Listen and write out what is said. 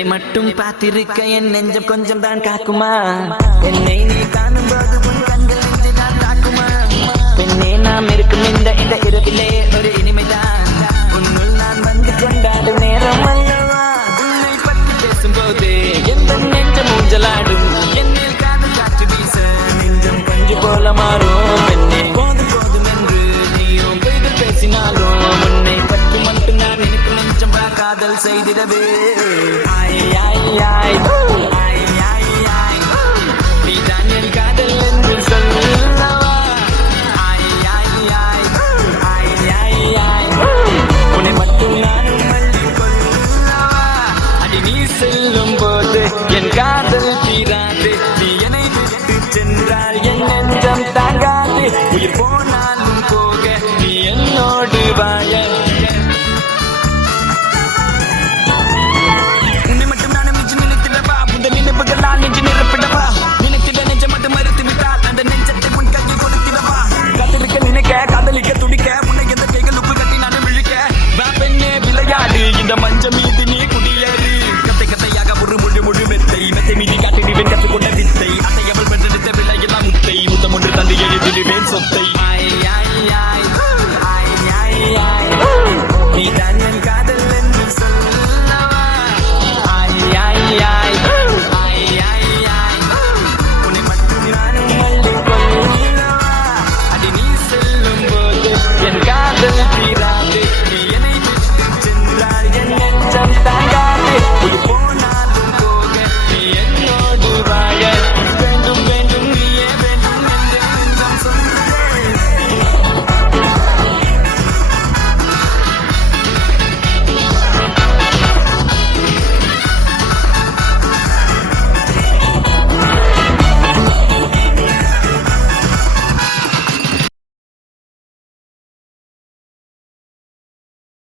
உன்னை மட்டும் பார்த்திருக்க என் நெஞ்சம் கொஞ்சம் தான் காக்குமா என்னை நீ காணும் போது உன் கண்கள் நெஞ்சு தான் காக்குமா பெண்ணே நாம் இருக்கும் இந்த இரவிலே ஒரு இனிமைதான் உன்னுள் நான் வந்து கொண்டாடும் நேரம் அல்லவா உன்னை பற்றி பேசும்போது எந்த நெஞ்சம் ஊஞ்சலாடும் என்னில் காதல் காற்று வீச நெஞ்சம் பஞ்சு போல மாறும் பெண்ணே போதும் போதும் என்று நீயும் பெய்து பேசினாலும் உன்னை பற்றி மட்டும் நான் எனக்கு நெஞ்சம் காதல் செய்திடவே நீதான் என் காதல் என்று சொல்லவா உன்னை மட்டும் நானும் மல்லிக் கொள்ளவா அடி நீ செல்லும் போது என் காதல் தீராது நீ என்னை விட்டு சென்றால் என் நெஞ்சம் தாங்காது உயிர் போனாலும் போக நீ என்னோடு வாழ